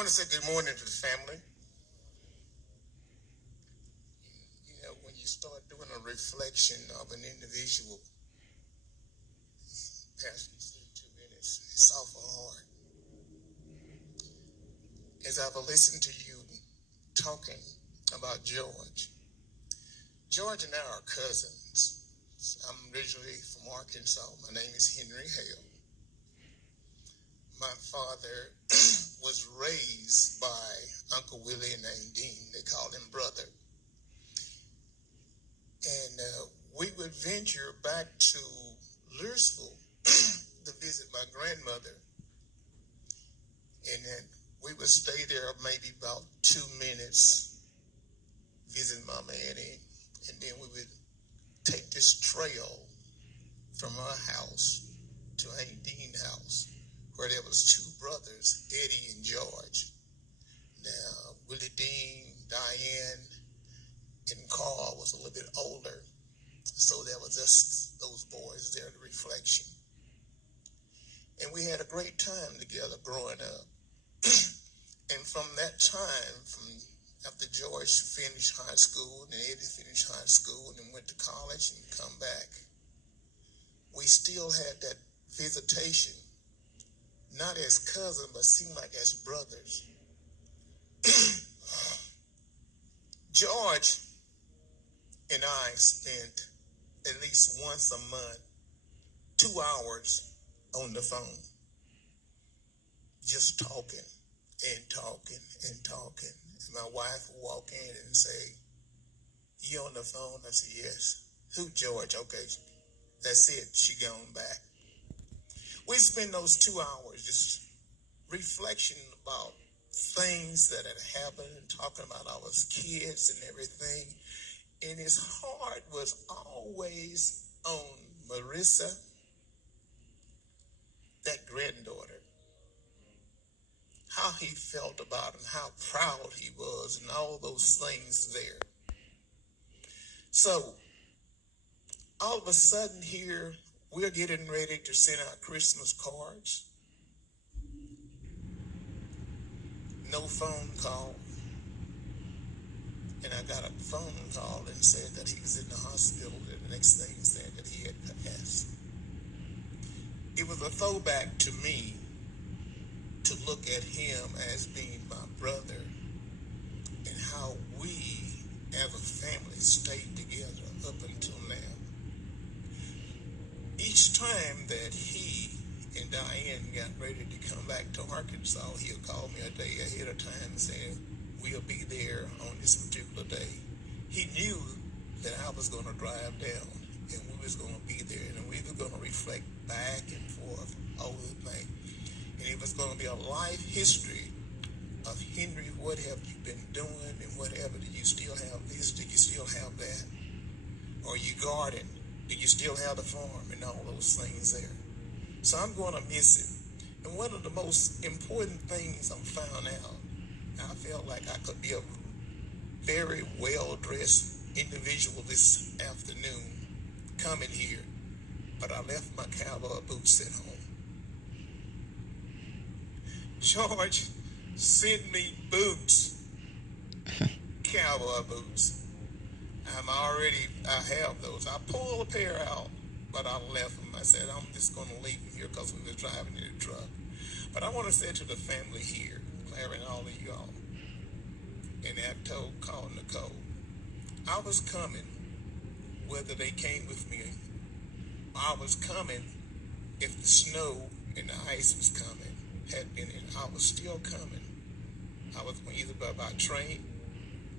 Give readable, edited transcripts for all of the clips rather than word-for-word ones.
want to say good morning to the family. When you start doing a reflection of an individual, Pastor, you said 2 minutes, it's awful hard. As I've listened to you talking about George and I are cousins. I'm originally from Arkansas. My name is Henry Hale. My father was raised by Uncle Willie and Nadine. They called him brother. And we would venture back to Louisville to visit my grandmother. And then we would stay there maybe about 2 minutes, visit Mama Annie. And then we would take this trail from our house to Aunt Dean's house, where there was two brothers, Eddie and George. Now, Willie Dean, Diane, and Carl was a little bit older. So there was just those boys there, the reflection. And we had a great time together growing up. And from that time, from after George finished high school and Eddie finished high school and went to college and come back, we still had that visitation, not as cousins, but seemed like as brothers. George and I spent at least once a month, 2 hours on the phone, just talking and talking and talking. And my wife would walk in and say, "You on the phone?" I said, "Yes." "Who, George?" "Okay, that's it. She gone back." We spend those 2 hours just reflection about things that had happened and talking about our kids and everything. And his heart was always on Marissa, that granddaughter. How he felt about and how proud he was and all those things there. So all of a sudden here, we're getting ready to send out Christmas cards. No phone call. And I got a phone call and said that he was in the hospital, and the next thing said that he had passed. It was a throwback to me to look at him as being my brother and how we as a family stayed together up until now. Each time that he and Diane got ready to come back to Arkansas, he'll call me a day ahead of time saying, "We'll be there on this particular day." He knew that I was going to drive down and we was going to be there and we were going to reflect back and forth over the thing. And it was going to be a life history of Henry, what have you been doing and whatever. Do you still have this? Do you still have that? Are you garden? Do you still have the farm and all those things there? So I'm going to miss it. And one of the most important things I found out, I felt like I could be a very well-dressed individual this afternoon coming here, but I left my cowboy boots at home. George sent me boots, cowboy boots. I have those. I pulled a pair out, but I left them. I said, I'm just going to leave them here because we were driving in the truck. But I want to say to the family here, Larry and all of y'all, and I called Nicole, I was coming whether they came with me. I was coming if the snow and the ice was coming, had been in. I was still coming. I was going either by train,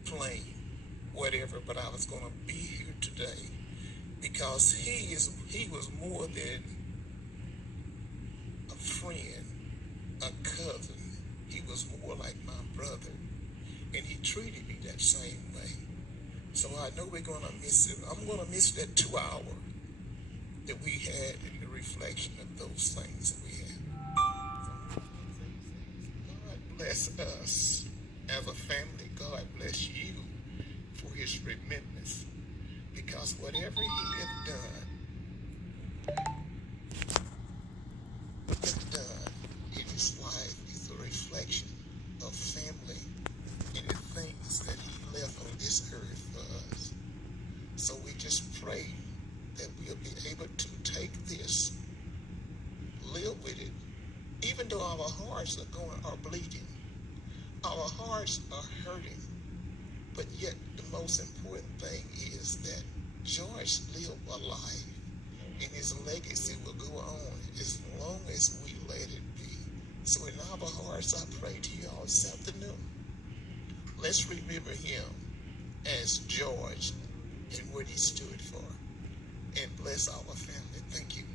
plane, whatever, but I was going to be here today because he was more than a friend, a cousin. He was more like my brother, and he treated me that same way. So I know we're going to miss him. I'm going to miss that 2 hour that we had in the reflection of those things that we had. God bless us as a family. God bless you for his remembrance, because whatever he has done in his life is a reflection of Our hearts are bleeding. Our hearts are hurting. But yet the most important thing is that George lived a life and his legacy will go on as long as we let it be. So in our hearts, I pray to you all this afternoon, let's remember him as George and what he stood for. And bless our family. Thank you.